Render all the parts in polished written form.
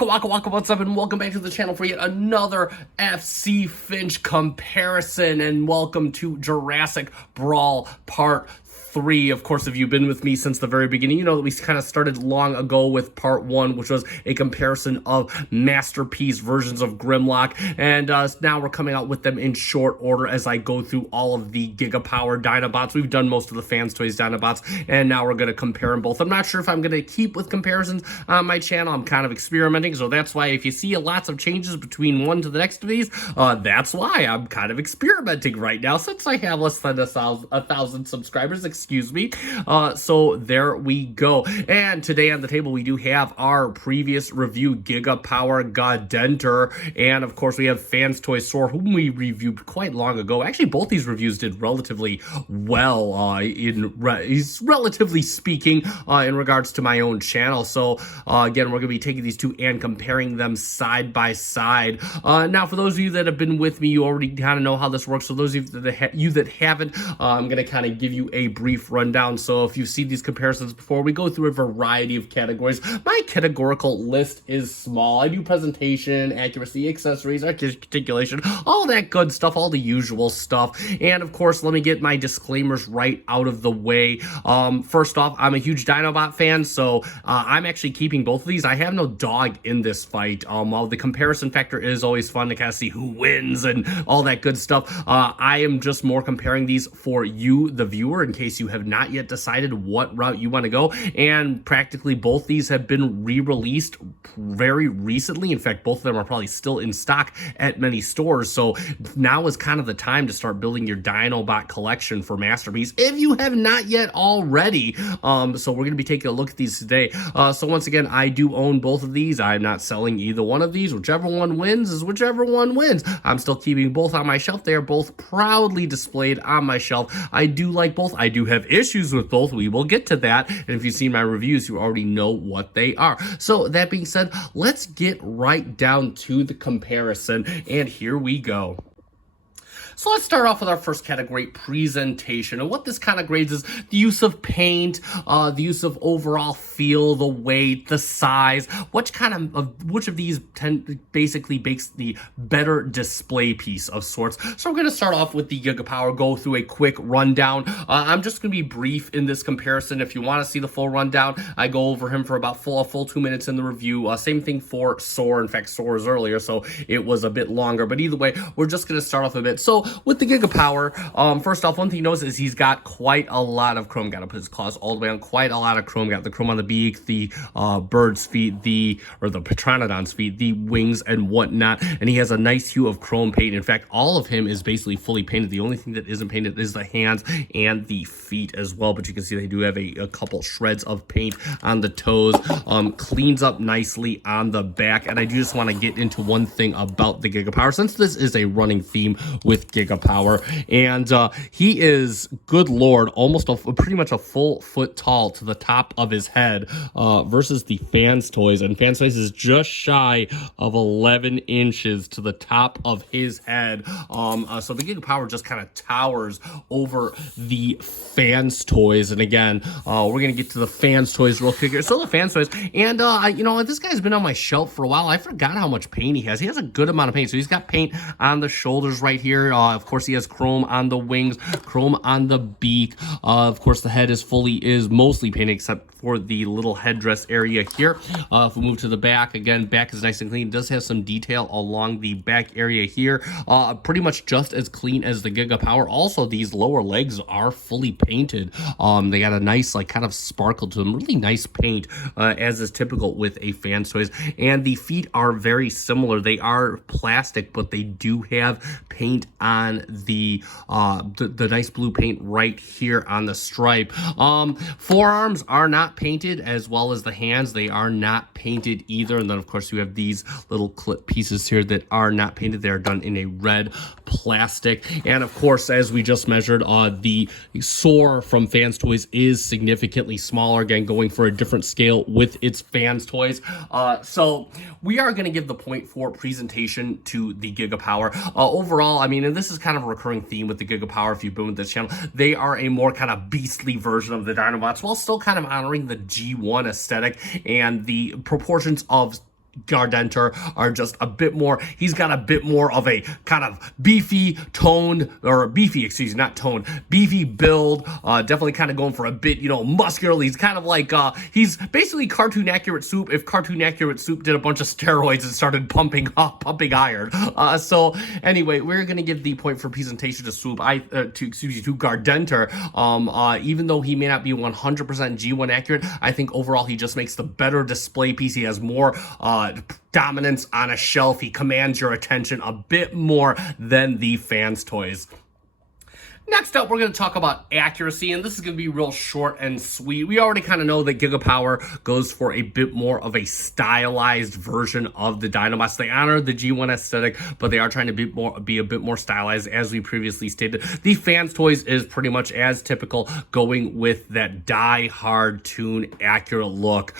Waka, what's up, and welcome back to the channel for yet another FC Finch comparison, and welcome to Jurassic Brawl Part 3. Of course, if you've been with me since the very beginning, you know that we kind of started long ago with Part 1, which was a comparison of masterpiece versions of Grimlock, and now we're coming out with them in short order as I go through all of the GIGAPOWER Dinobots. We've done most of the Fans Toys Dinobots, and now we're going to compare them both. I'm not sure if I'm going to keep with comparisons on my channel. I'm kind of experimenting, so that's why if you see lots of changes between one to the next of these, that's why I'm kind of experimenting right now, since I have less than a thousand subscribers, excuse me. So there we go. And today on the table we do have our previous review, GIGAPOWER GAUDENTER, and of course we have Fans Toys SOAR, whom we reviewed quite long ago. Actually, both these reviews did relatively well, relatively speaking, in regards to my own channel. So again, we're going to be taking these two and comparing them side by side. Now, for those of you that have been with me, you already kind of know how this works. So those of you that haven't, I'm going to kind of give you a brief rundown. So if you've seen these comparisons before, we go through a variety of categories. My categorical list is small. I do presentation, accuracy, accessories, articulation, all that good stuff, all the usual stuff. And of course, let me get my disclaimers right out of the way. First off, I'm a huge Dinobot fan, so I'm actually keeping both of these. I have no dog in this fight. While the comparison factor is always fun to kind of see who wins and all that good stuff, I am just more comparing these for you, the viewer, in case you have not yet decided what route you want to go. And practically both these have been re-released very recently. In fact, both of them are probably still in stock at many stores. So now is kind of the time to start building your Dinobot collection for Masterpiece, if you have not yet already. So we're going to be taking a look at these today. So once again, I do own both of these. I'm not selling either one of these. Whichever one wins is whichever one wins. I'm still keeping both on my shelf. They are both proudly displayed on my shelf. I do like both. I do have issues with both. We will get to that. And if you've seen my reviews, you already know what they are. So that being said, let's get right down to the comparison. And here we go. So let's start off with our first category, presentation. And what this kind of grades is the use of paint, the use of overall feel, the weight, the size, which of these basically makes the better display piece of sorts. So we're going to start off with the GIGAPOWER, go through a quick rundown. I'm just going to be brief in this comparison. If you want to see the full rundown, I go over him for about a full 2 minutes in the review. Same thing for SOAR. In fact, SOAR was earlier, so it was a bit longer. But either way, we're just going to start off a bit. So with the GIGAPOWER, first off, one thing you notice is he's got quite a lot of chrome. Got to put his claws all the way on. Quite a lot of chrome. Got the chrome on the beak, the bird's feet, the Pteranodon's feet, the wings and whatnot. And he has a nice hue of chrome paint. In fact, all of him is basically fully painted. The only thing that isn't painted is the hands and the feet as well. But you can see they do have a couple shreds of paint on the toes. Cleans up nicely on the back. And I do just want to get into one thing about the GIGAPOWER, since this is a running theme with GIGAPOWER, and he is, good lord, almost pretty much a full foot tall to the top of his head, versus the Fans Toys, and Fans Toys is just shy of 11 inches to the top of his head. So the GIGAPOWER just kind of towers over the Fans Toys. And again, we're gonna get to the Fans Toys real quick here. So the Fans Toys, and you know, this guy's been on my shelf for a while. I forgot how much paint he has. He has a good amount of paint. So he's got paint on the shoulders right here. Of course, he has chrome on the wings, chrome on the beak. Of course, the head is mostly painted except for the little headdress area here. If we move to the back, again, back is nice and clean. It does have some detail along the back area here. Pretty much just as clean as the GIGAPOWER. Also, these lower legs are fully painted. They got a nice, like, kind of sparkle to them. Really nice paint, as is typical with a Fans Toys. And the feet are very similar. They are plastic, but they do have paint on the nice blue paint right here on the stripe. Forearms are not painted, as well as the hands. They are not painted either. And then of course you have these little clip pieces here that are not painted. They are done in a red plastic. And of course, as we just measured, the SOAR from Fans Toys is significantly smaller, again going for a different scale with its Fans Toys. So we are going to give the point for presentation to the GIGAPOWER. Overall, I mean, and this is kind of a recurring theme with the GIGAPOWER if you've been with this channel, they are a more kind of beastly version of the Dinobots while still kind of honoring the G1 aesthetic and the proportions of GAUDENTER are just a bit more, he's got a bit more of a kind of beefy toned, or beefy, excuse me, not toned, beefy build, definitely kind of going for a bit, you know, muscular. He's kind of like, he's basically Cartoon Accurate Soup if Cartoon Accurate Soup did a bunch of steroids and started pumping iron. So anyway, we're going to give the point for presentation to Soup, to GAUDENTER. Even though he may not be 100% G1 accurate, I think overall he just makes the better display piece. He has more, dominance on a shelf. He commands your attention a bit more than the fans toys. Next up, we're going to talk about accuracy, and this is going to be real short and sweet. We already kind of know that GIGAPOWER goes for a bit more of a stylized version of the Dinobots. They honor the G1 aesthetic, but they are trying to be a bit more stylized, as we previously stated. The fans toys is pretty much as typical, going with that die-hard toon accurate look.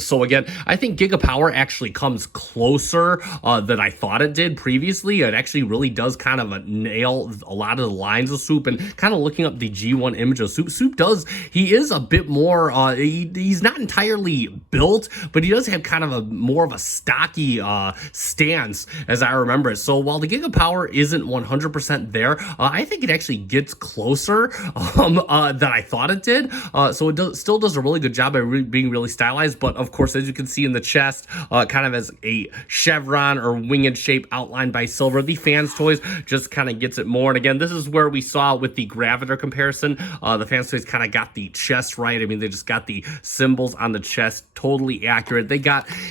So again, I think GIGAPOWER actually comes closer than I thought it did previously. It actually really does kind of nail a lot of the lines of Soup, and kind of looking up the G1 image of Soup he is a bit more, he's not entirely built, but he does have kind of more of a stocky stance, as I remember it. So while the GIGAPOWER isn't 100% there, I think it actually gets closer than I thought it did. So it still does a really good job at being really stylized, but of course, as you can see in the chest, kind of as a chevron or winged shape outlined by silver. The fans toys just kind of gets it more, and again, this is where we saw with the Graviter comparison, the fans toys kind of got the chest right. I mean, they just got the symbols on the chest totally accurate.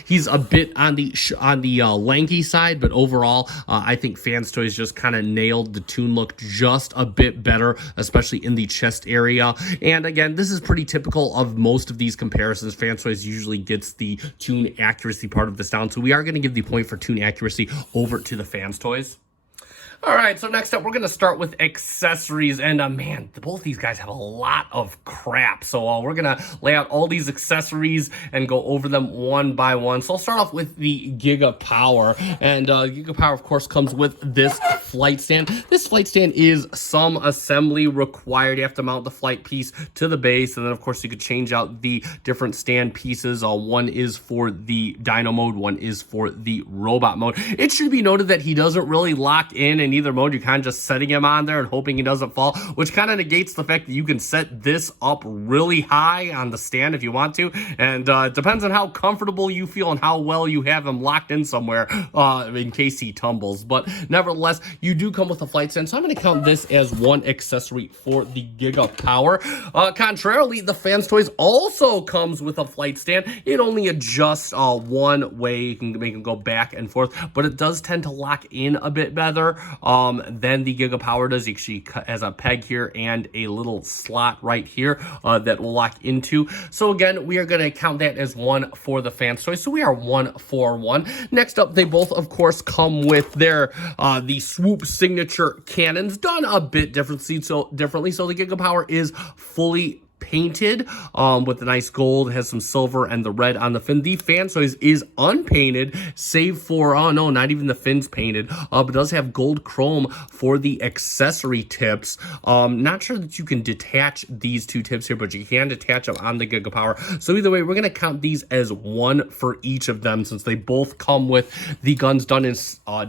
He's a bit on the lanky side, but overall, I think fans toys just kind of nailed the toon look just a bit better, especially in the chest area. And again, this is pretty typical of most of these comparisons. Fans toys usually gets the toon accuracy part of this down, so we are going to give the point for toon accuracy over to the fans toys. All right, so next up, we're going to start with accessories, and man, both these guys have a lot of crap, so we're going to lay out all these accessories and go over them one by one. So I'll start off with the GIGAPOWER, and GIGAPOWER, of course, comes with this flight stand. This flight stand is some assembly required. You have to mount the flight piece to the base, and then, of course, you could change out the different stand pieces. One is for the Dino mode, one is for the robot mode. It should be noted that he doesn't really lock in either mode. You're kind of just setting him on there and hoping he doesn't fall, which kind of negates the fact that you can set this up really high on the stand if you want to, and it depends on how comfortable you feel and how well you have him locked in somewhere in case he tumbles. But nevertheless, you do come with a flight stand, so I'm going to count this as one accessory for the GIGAPOWER. Contrarily, the fans toys also comes with a flight stand. It only adjusts one way. You can make him go back and forth, but it does tend to lock in a bit better than the GIGAPOWER does. He actually has a peg here and a little slot right here that will lock into. So again, we are going to count that as one for the fans toys. So we are 1 for 1. Next up, they both, of course, come with their the Swoop signature cannons, done a bit differently. So the GIGAPOWER is fully painted with the nice gold, has some silver and the red on the fin. The fans toys is unpainted, save for, oh no, not even the fins painted, but does have gold chrome for the accessory tips. Not sure that you can detach these two tips here, but you can detach them on the GIGAPOWER. So either way, we're going to count these as one for each of them, since they both come with the guns done in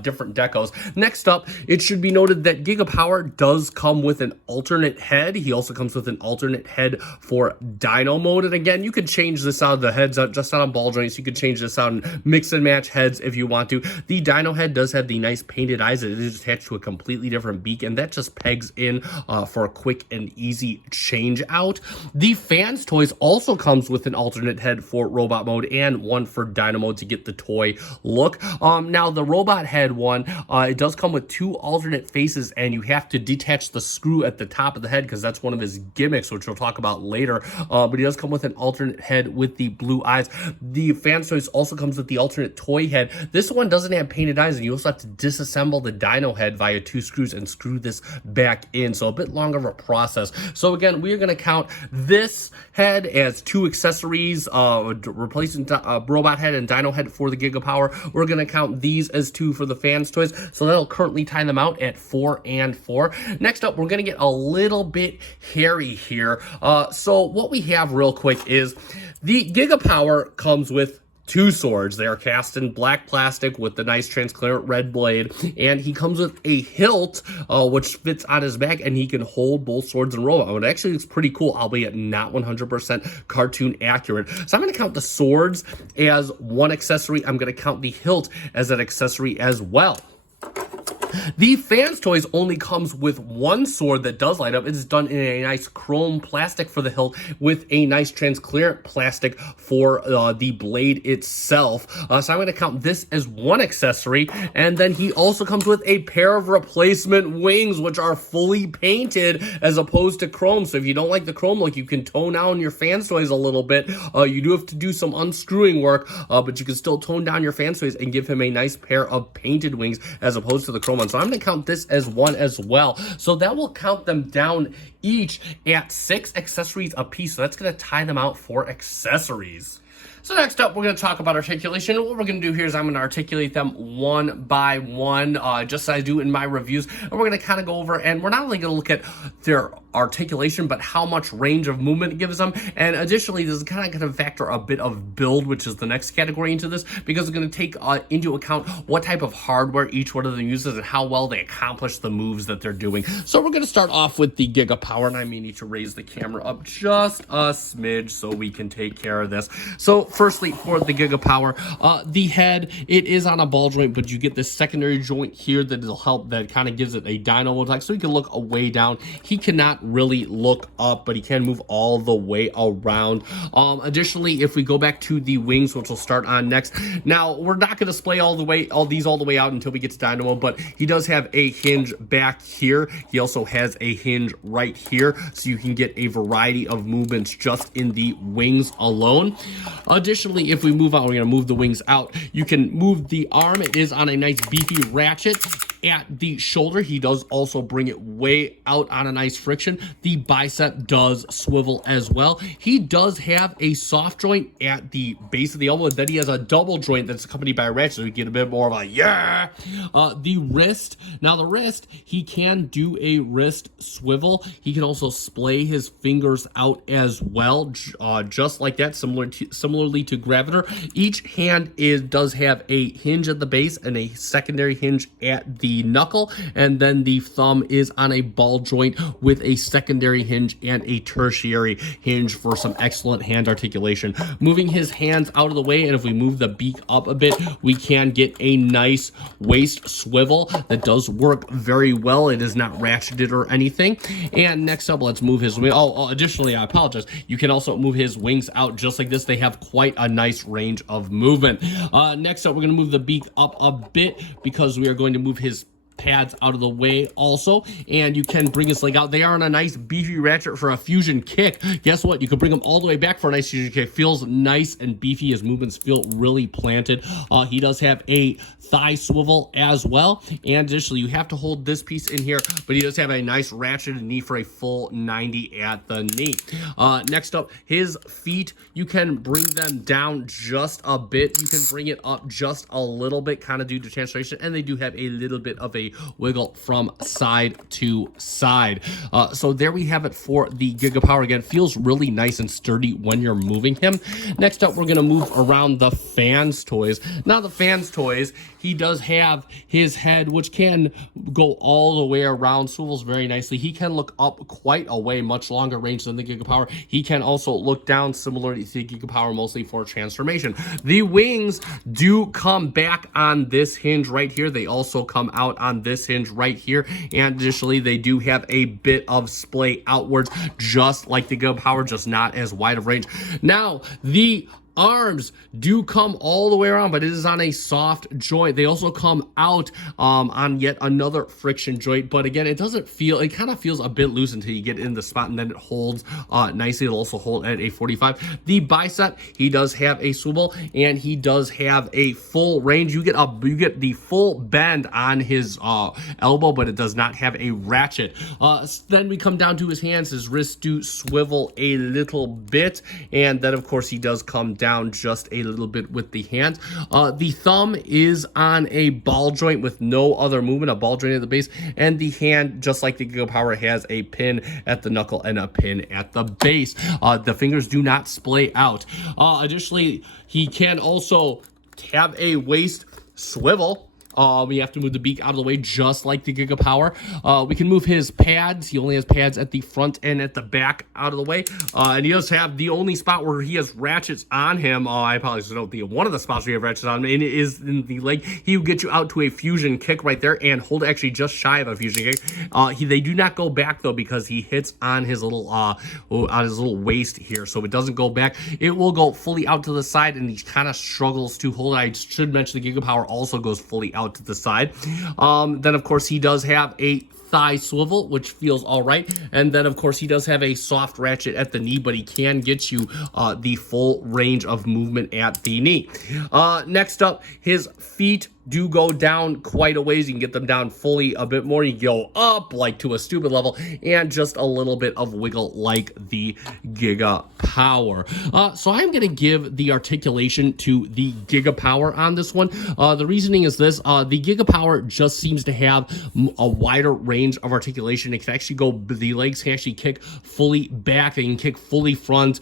different decos. Next up, it should be noted that GIGAPOWER does come with an alternate head. He also comes with an alternate head for Dino mode, and again, you could change this out. The heads out just on ball joints. You could change this out and mix and match heads if you want to. The Dino head does have the nice painted eyes. It is attached to a completely different beak, and that just pegs in for a quick and easy change out. The fans toys also comes with an alternate head for robot mode and one for Dino mode to get the toy look. Now the robot head one, it does come with two alternate faces, and you have to detach the screw at the top of the head because that's one of his gimmicks, which we'll talk about later, but he does come with an alternate head with the blue eyes. The fans toys also comes with the alternate toy head. This one doesn't have painted eyes, and you also have to disassemble the Dino head via 2 screws and screw this back in, so a bit longer of a process. So again, we are going to count this head as 2 accessories, replacing robot head and Dino head for the GIGAPOWER. We're going to count these as 2 for the fans toys, so that'll currently tie them out at 4 and 4. Next up, we're going to get a little bit hairy here. So what we have real quick is the GIGAPOWER comes with two swords. They are cast in black plastic with the nice transparent red blade, and he comes with a hilt, which fits on his back, and he can hold both swords in a row. It actually looks pretty cool, albeit not 100% cartoon accurate. So I'm going to count the swords as one accessory. I'm going to count the hilt as an accessory as well. The fans toys only comes with one sword that does light up. It is done in a nice chrome plastic for the hilt with a nice transparent plastic for the blade itself. So I'm going to count this as one accessory. And then he also comes with a pair of replacement wings, which are fully painted as opposed to chrome. So if you don't like the chrome look, you can tone down your fans toys a little bit. You do have to do some unscrewing work, but you can still tone down your fans toys and give him a nice pair of painted wings as opposed to the chrome one. So I'm going to count this as one as well. So that will count them down each at 6 accessories a piece. So that's going to tie them out for accessories. So next up, we're going to talk about articulation. And what we're going to do here is I'm going to articulate them one by one, just as I do in my reviews. And we're going to kind of go over, and we're not only going to look at their articulation, but how much range of movement it gives them. And additionally, this is kind of going to factor a bit of build, which is the next category into this, because it's going to take into account what type of hardware each one of them uses and how well they accomplish the moves that they're doing. So we're going to start off with the GIGAPOWER, and I may need to raise the camera up just a smidge so we can take care of this. So firstly, for the GIGAPOWER, the head, it is on a ball joint, but you get this secondary joint here that will help, that kind of gives it a dynamo attack, so he can look way down. He cannot really look up, but he can move all the way around. Additionally, if we go back to the wings, which we'll start on next, now we're not going to display all the way out until we get to dynamo, but he does have a hinge back here. He also has a hinge right here, so you can get a variety of movements just in the wings alone. Additionally, if we move out, we're going to move the wings out. You can move the arm. It is on a nice beefy ratchet. At the shoulder, he does also bring it way out on a nice friction. The bicep does swivel as well. He does have a soft joint at the base of the elbow. Then he has a double joint that's accompanied by a ratchet, so we get a bit more of a yeah. The wrist, now the wrist, he can do a wrist swivel. He can also splay his fingers out as well, just like that, similarly to Graviter. Each hand does have a hinge at the base and a secondary hinge at the knuckle, and then the thumb is on a ball joint with a secondary hinge and a tertiary hinge for some excellent hand articulation. Moving his hands out of the way, and if we move the beak up a bit, we can get a nice waist swivel that does work very well. It is not ratcheted or anything. And next up, let's move his wing. Additionally, I apologize, you can also move his wings out just like this. They have quite a nice range of movement. Next up, we're going to move the beak up a bit because we are going to move his pads out of the way also, and you can bring his leg out. They are on a nice beefy ratchet for a fusion kick. Guess what? You can bring him all the way back for a nice fusion kick. Feels nice and beefy. His movements feel really planted. He does have a thigh swivel as well, and additionally, you have to hold this piece in here, but he does have a nice ratcheted knee for a full 90 at the knee. Next up, his feet, you can bring them down just a bit. You can bring it up just a little bit, kind of due to translation, and they do have a little bit of a wiggle from side to side. So there we have it for the GIGAPOWER. Again, feels really nice and sturdy when you're moving him. Next up, we're going to move around the fans toys. Now the fans toys, he does have his head, which can go all the way around, swivels very nicely. He can look up quite a way, much longer range than the GIGAPOWER. He can also look down, similar to the GIGAPOWER, mostly for transformation. The wings do come back on this hinge right here. They also come out on this hinge right here, and additionally, they do have a bit of splay outwards, just like the GIGAPOWER, just not as wide of range. Now, the arms do come all the way around, but it is on a soft joint. They also come out on yet another friction joint, but again, it doesn't feel, it kind of feels a bit loose until you get in the spot, and then it holds nicely. It'll also hold at a 45. The bicep, he does have a swivel, and he does have a full range. You get the full bend on his elbow, but it does not have a ratchet. Then we come down to his hands. His wrists do swivel a little bit, and then of course he does come down just a little bit with the hand. The thumb is on a ball joint with no other movement, a ball joint at the base, and the hand, just like the GIGAPOWER, has a pin at the knuckle and a pin at the base. The fingers do not splay out. Additionally, he can also have a waist swivel. We have to move the beak out of the way just like the GIGAPOWER. We can move his pads. He only has pads at the front and at the back out of the way. And he does have the only spot where he has ratchets on him. I apologize, one of the spots where you have ratchets on him is in the leg. He will get you out to a fusion kick right there and hold actually just shy of a fusion kick. They do not go back though because he hits on his little waist here, so it doesn't go back. It will go fully out to the side, and he kind of struggles to hold it. I should mention the GIGAPOWER also goes fully out to the side. Then of course he does have a thigh swivel, which feels all right, and then of course he does have a soft ratchet at the knee, but he can get you the full range of movement at the knee. Next up, his feet do go down quite a ways. You can get them down fully a bit more. You go up like to a stupid level, and just a little bit of wiggle like the GIGAPOWER. So I'm going to give the articulation to the GIGAPOWER on this one. The reasoning is this: the GIGAPOWER just seems to have a wider range of articulation. It can actually go, the legs can actually kick fully back, they can kick fully front.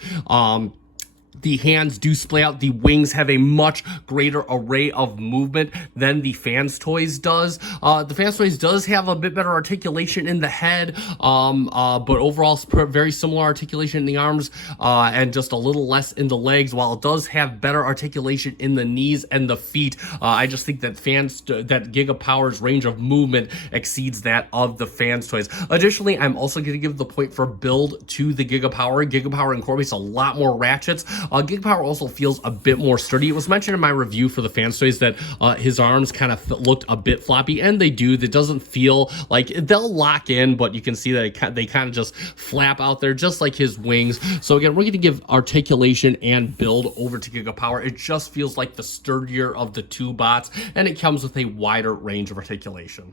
The hands do splay out. The wings have a much greater array of movement than the Fans Toys does. The Fans Toys does have a bit better articulation in the head, but overall very similar articulation in the arms, and just a little less in the legs, while it does have better articulation in the knees and the feet. I just think that that GIGAPOWER's range of movement exceeds that of the Fans Toys. Additionally, I'm also going to give the point for build to the GIGAPOWER. GIGAPOWER incorporates a lot more ratchets. GIGAPOWER also feels a bit more sturdy. It was mentioned in my review for the Fans Toys that his arms kind of looked a bit floppy, and they do. That doesn't feel like they'll lock in, but you can see that they kind of just flap out there, just like his wings. So again, we're going to give articulation and build over to GIGAPOWER. It just feels like the sturdier of the two bots, and it comes with a wider range of articulation.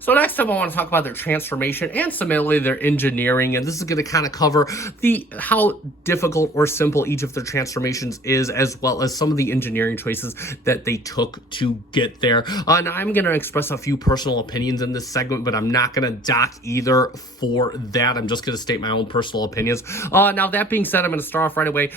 So next up, I want to talk about their transformation and similarly their engineering, and this is going to kind of cover how difficult or simple each of their transformations is, as well as some of the engineering choices that they took to get there. Now I'm going to express a few personal opinions in this segment, but I'm not going to dock either for that. I'm just going to state my own personal opinions. Now that being said, I'm going to start off right away.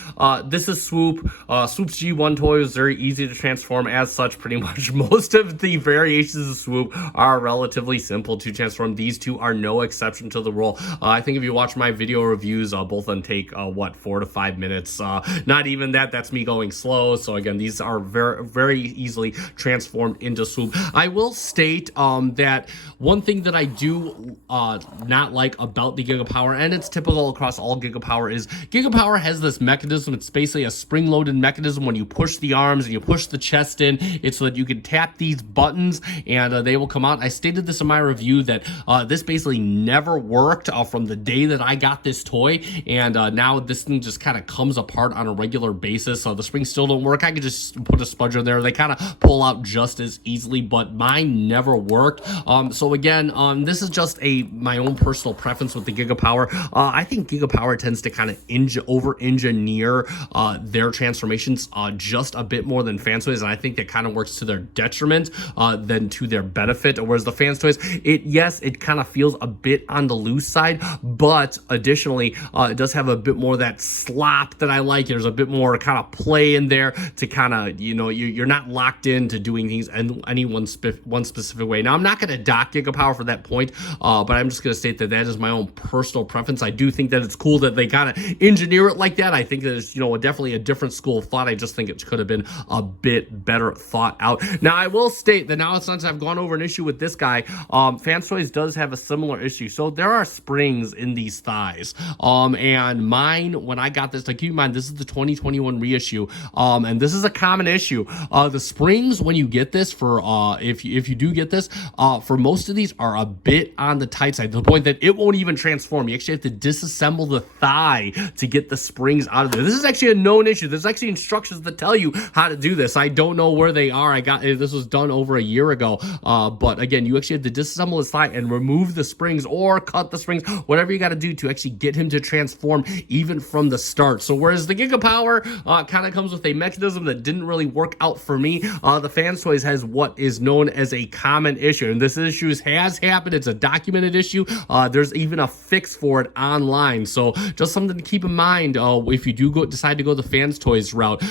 This is Swoop. Swoop's G1 toy is very easy to transform. As such, pretty much most of the variations of Swoop are relatively simple to transform. These two are no exception to the rule. I think if you watch my video reviews, both of them take 4 to 5 minutes. Not even that. That's me going slow. So again, these are very, very easily transformed into Swoop. I will state that one thing that I do not like about the GIGAPOWER, and it's typical across all GIGAPOWER, is GIGAPOWER has this mechanism. It's basically a spring-loaded mechanism. When you push the arms and you push the chest in, it's so that you can tap these buttons and they will come out. I stated this in my review that this basically never worked from the day that I got this toy, and now this thing just kind of comes apart on a regular basis. So the springs still don't work. I could just put a sponge in there. They kind of pull out just as easily, but mine never worked. So again, this is just my own personal preference with the GIGAPOWER. I think GIGAPOWER tends to kind of over-engineer their transformations just a bit more than Fans Toys, and I think that kind of works to their detriment than to their benefit. Whereas the Fans Toys, it kind of feels a bit on the loose side, but additionally, it does have a bit more of that slop that I like. There's a bit more kind of play in there to kind of, you're not locked into doing things in any one specific way. Now, I'm not going to dock GIGAPOWER for that point, but I'm just going to state that is my own personal preference. I do think that it's cool that they kind of engineer it like that. I think that it's, definitely a different school of thought. I just think it could have been a bit better thought out. Now, I will state that now, since I've gone over an issue with this guy, Fans Toys does have a similar issue. So there are springs in these thighs, and mine, when I got this, keep in mind, this is the 2021 reissue, and this is a common issue. The springs, when you get this, for if you do get this, for most of these are a bit on the tight side, to the point that it won't even transform. You actually have to disassemble the thigh to get the springs out of there. This is actually a known issue. There's actually instructions that tell you how to do this. I don't know where they are. This was done over a year ago, but again, you actually have to to disassemble his thigh and remove the springs or cut the springs, whatever you got to do to actually get him to transform even from the start. So whereas the GIGAPOWER kind of comes with a mechanism that didn't really work out for me, the Fans Toys has what is known as a common issue, and this issue has happened. It's a documented issue. There's even a fix for it online, so just something to keep in mind if you do decide to go the Fans Toys route.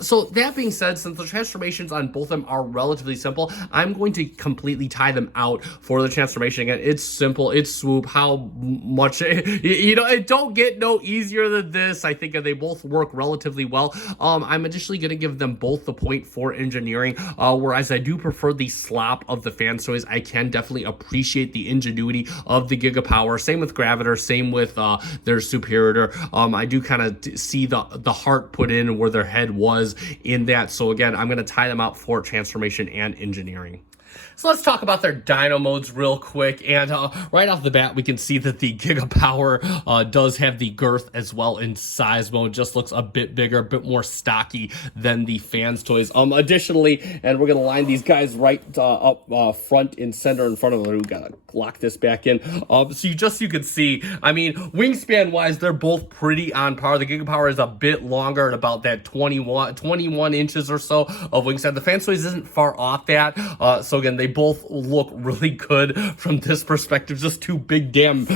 So that being said, since the transformations on both of them are relatively simple, I'm going to completely tie them out for the transformation. Again, it's simple, it's swoop. How much, it don't get no easier than this. I think they both work relatively well. I'm additionally going to give them both the point for engineering, whereas I do prefer the slop of the Fans Toys. I can definitely appreciate the ingenuity of the GIGAPOWER. Same with Graviter, same with their Superior. I do kind of see the heart put in where their head was in that. So again, I'm going to tie them out for transformation and engineering. So let's talk about their dyno modes real quick, and right off the bat we can see that the GIGAPOWER does have the girth as well in size mode, just looks a bit bigger, a bit more stocky than the Fans Toys. Additionally, and we're going to line these guys right up front and center in front of them. We got to lock this back in. So you can see, I mean, wingspan wise, they're both pretty on par. The GIGAPOWER is a bit longer at about that 21 inches or so of wingspan. The Fans Toys isn't far off that. So again, they both look really good from this perspective. Just two big damn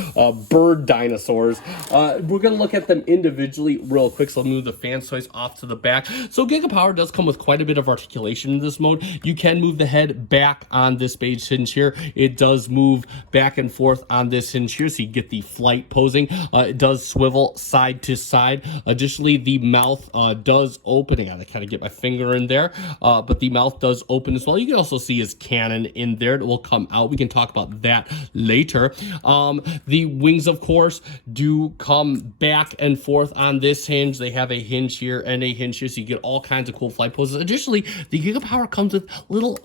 bird dinosaurs. We're going to look at them individually real quick. So I'll move the Fans Toys off to the back. So GIGAPOWER does come with quite a bit of articulation in this mode. You can move the head back on this base hinge here. It does move back and forth on this hinge here, so you get the flight posing. It does swivel side to side. Additionally, the mouth does open. I gotta kind of get my finger in there, but the mouth does open as well. You can also see his cannon in there that will come out. We can talk about that later. The wings, of course, do come back and forth on this hinge. They have a hinge here and a hinge here, so you get all kinds of cool flight poses. Additionally, the GIGAPOWER comes with little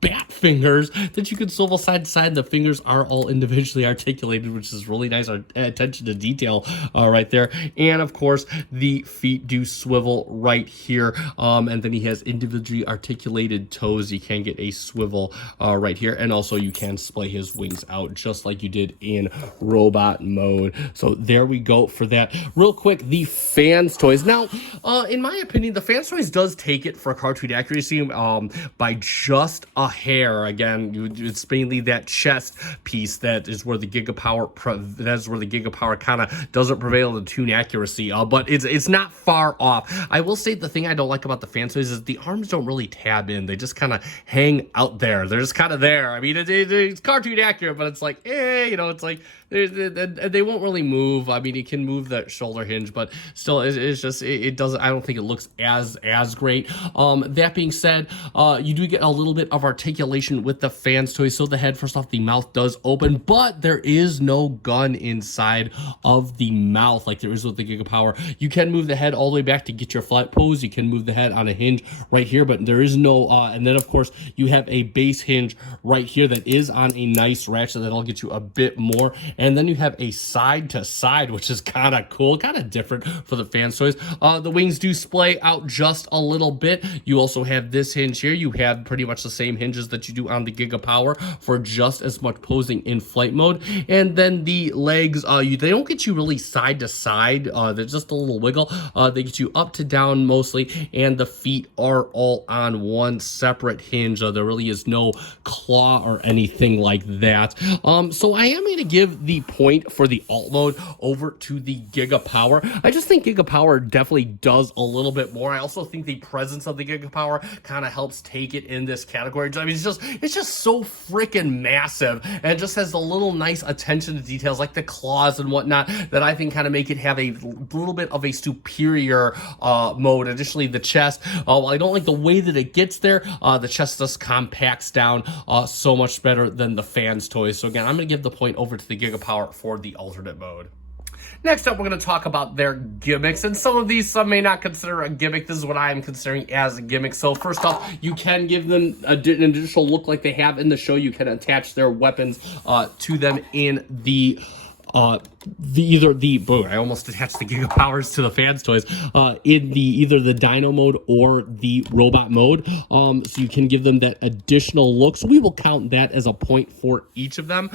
bat fingers that you can swivel side to side. The fingers are all individually articulated, which is really nice attention to detail right there. And of course, the feet do swivel right here, and then he has individually articulated toes. You can get a swivel right here, and also you can splay his wings out just like you did in robot mode. So there we go for that. Real quick, the Fans Toys. Now, in my opinion, the Fans Toys does take it for cartoon accuracy by just a hair. Again, it's mainly that chest piece that is where the GIGAPOWER kind of doesn't prevail in tune accuracy, but it's not far off. I will say the thing I don't like about the Fans Toys is the arms don't really tab in. They just kind of hang out there. They're just kind of there. I mean, it's cartoon accurate, but it's like, it's like they won't really move. I mean, you can move the shoulder hinge, but still, it's just, it doesn't, I don't think it looks as great. That being said, you do get a little bit of articulation with the Fans Toys. So the head, first off, the mouth does open, but there is no gun inside of the mouth like there is with the GIGAPOWER. You can move the head all the way back to get your flat pose. You can move the head on a hinge right here, but there is no, and then of course you have a base hinge right here that is on a nice ratchet that'll get you a bit more. And then you have a side to side, which is kind of cool, kind of different for the Fans Toys. The wings do splay out just a little bit. You also have this hinge here. You have pretty much the same hinges that you do on the GIGAPOWER for just as much posing in flight mode. And then the legs, they don't get you really side to side. They're just a little wiggle. They get you up to down mostly, and the feet are all on one separate hinge. There really is no claw or anything like that. So I am going to give the point for the alt mode over to the GIGAPOWER. I just think GIGAPOWER definitely does a little bit more. I also think the presence of the GIGAPOWER kind of helps take it in this category. I mean, it's just so freaking massive, and just has a little nice attention to details like the claws and whatnot that I think kind of make it have a little bit of a superior mode. Additionally, the chest, while I don't like the way that it gets there, the chest just compacts down so much better than the Fans Toys. So again, I'm going to give the point over to the GIGAPOWER for the alternate mode. Next up, we're going to talk about their gimmicks, and some of these some may not consider a gimmick. This is what I am considering as a gimmick. So first off, you can give them an additional look like they have in the show. You can attach their weapons to them in the I almost attached the GIGAPOWERs to the fans toys in the either the Dino mode or the robot mode, so you can give them that additional look. So we will count that as a point for each of them.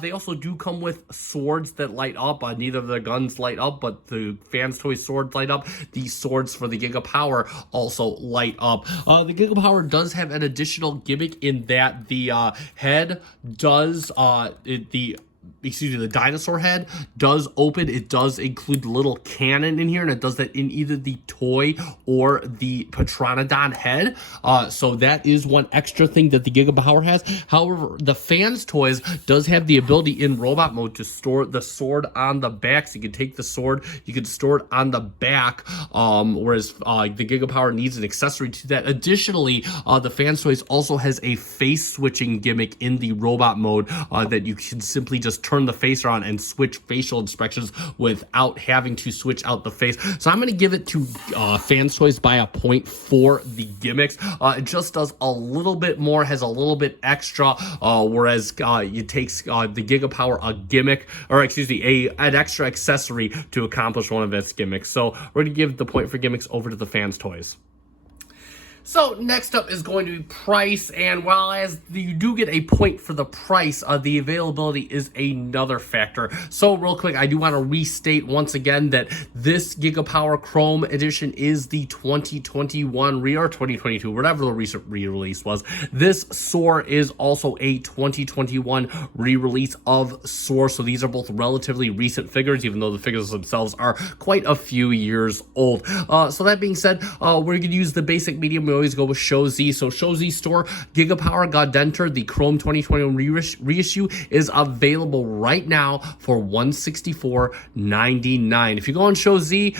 They also do come with swords that light up. Neither of the guns light up, but the fans toy swords light up. The swords for the GIGAPOWER also light up. The GIGAPOWER does have an additional gimmick in that the head does the dinosaur head does open. It does include the little cannon in here, and it does that in either the toy or the Pteranodon head. So that is one extra thing that the GIGAPOWER has. However, the fans toys does have the ability in robot mode to store the sword on the back. So you can take the sword, you can store it on the back, whereas the GIGAPOWER needs an accessory to that. Additionally, the fans toys also has a face switching gimmick in the robot mode that you can simply just turn the face around and switch facial expressions without having to switch out the face. So I'm going to give it to fans toys by a point for the gimmicks. It just does a little bit more, has a little bit extra, whereas it takes the GIGAPOWER a gimmick, or excuse me, an extra accessory to accomplish one of its gimmicks. So we're going to give the point for gimmicks over to the fans toys. So next up is going to be price, and while as you do get a point for the price, the availability is another factor. So real quick, I do want to restate once again that this GIGAPOWER Chrome Edition is the 2021 or 2022, whatever the recent re-release was. This SOAR is also a 2021 re-release of SOAR, so these are both relatively recent figures, even though the figures themselves are quite a few years old. So that being said, we're going to use the basic medium. We always go with Show Z. So Show Z store, GIGAPOWER GAUDENTER, the Chrome 2021 reissue is available right now for $164.99. If you go on Show Z,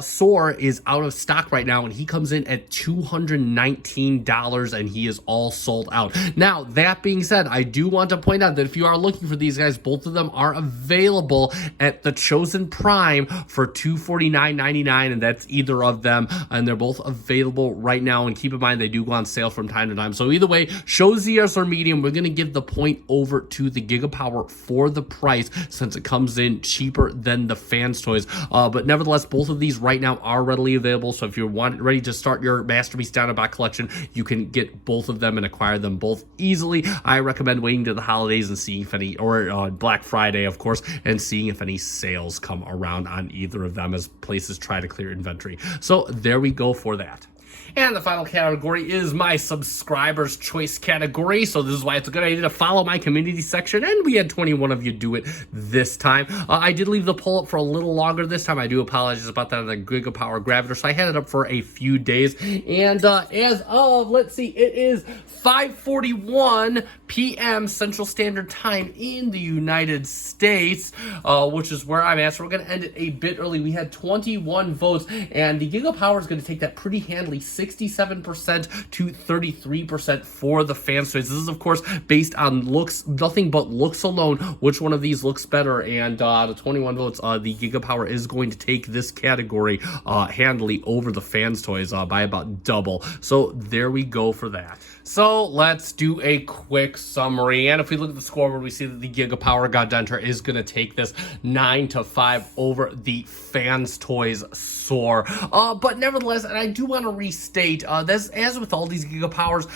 SOAR is out of stock right now, and he comes in at $219, and he is all sold out. Now, that being said, I do want to point out that if you are looking for these guys, both of them are available at the Chosen Prime for $249.99, and that's either of them, and they're both available right now. And keep in mind, they do go on sale from time to time. So either way, Show Z or medium, we're going to give the point over to the GIGAPOWER for the price, since it comes in cheaper than the fans toys. But nevertheless, both of these right now are readily available. So if you're ready to start your Masterpiece Dinobot collection, you can get both of them and acquire them both easily. I recommend waiting to the holidays and seeing if any, or Black Friday, of course, and seeing if any sales come around on either of them as places try to clear inventory. So there we go for that. And the final category is my subscribers choice category. So this is why it's a good idea to follow my community section, and we had 21 of you do it this time. I did leave the poll up for a little longer this time. I do apologize about that on the GIGAPOWER Graviter. So I had it up for a few days, and as of, let's see, it is 5:41 p.m. Central Standard Time in the United States, which is where I'm at. So we're going to end it a bit early. We had 21 votes, and the GIGAPOWER is going to take that pretty handily, 67% to 33% for the fans toys. This is, of course, based on looks, nothing but looks alone, which one of these looks better, and out of 21 votes, the GIGAPOWER is going to take this category handily over the fans toys by about double. So there we go for that. So let's do a quick summary, and if we look at the scoreboard, we see that the GIGAPOWER GAUDENTER is going to take this 9-5 over the fans toys SOAR. But nevertheless, and I do want to restate, as with all these GIGAPOWERs,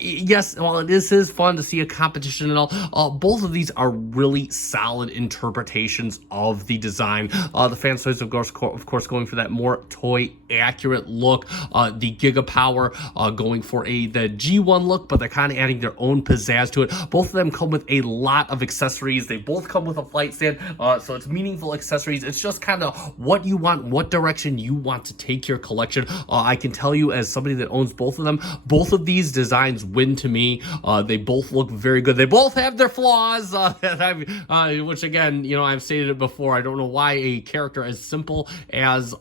yes, while it is fun to see a competition and all, both of these are really solid interpretations of the design. The fans toys, of course, going for that more toy accurate look. The GIGAPOWER going for the G1 look, but they're kind of adding their own pizzazz to it. Both of them come with a lot of accessories. They both come with a flight stand, so it's meaningful accessories. It's just kind of what you want, what direction you want to take your collection. I can tell you, as somebody that owns both of them, both of these designs win to me. They both look very good. They both have their flaws, which again, you know, I've stated it before. I don't know why a character as simple as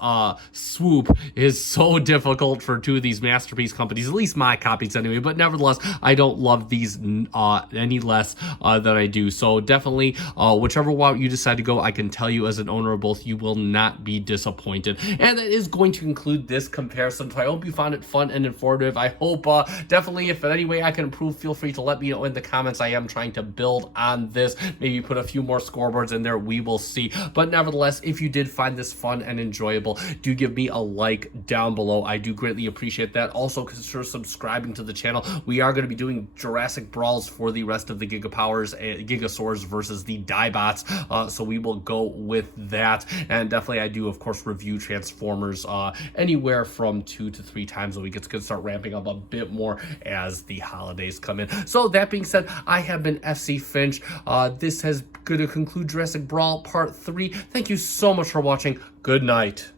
Swoop is so difficult for two of these masterpiece companies, at least my copies anyway. But nevertheless, I don't love these any less than I do. So definitely, whichever route you decide to go, I can tell you as an owner of both, you will not be disappointed. And that is going to conclude this comparison. So I hope hope you found it fun and informative. I hope definitely, if in any way I can improve, feel free to let me know in the comments. I am trying to build on this, maybe put a few more scoreboards in there. We will see. But nevertheless, if you did find this fun and enjoyable, do give me a like down below. I do greatly appreciate that. Also, consider subscribing to the channel. We are going to be doing Jurassic Brawls for the rest of the GIGAPOWERs, GIGASOARs versus the Diebots. So we will go with that. And definitely, I do, of course, review Transformers anywhere from 2 to 3 times a week. It's going to start ramping up a bit more as the holidays come in. So that being said, I have been FC Finch. This has going to conclude Jurassic Brawl Part 3. Thank you so much for watching. Good night.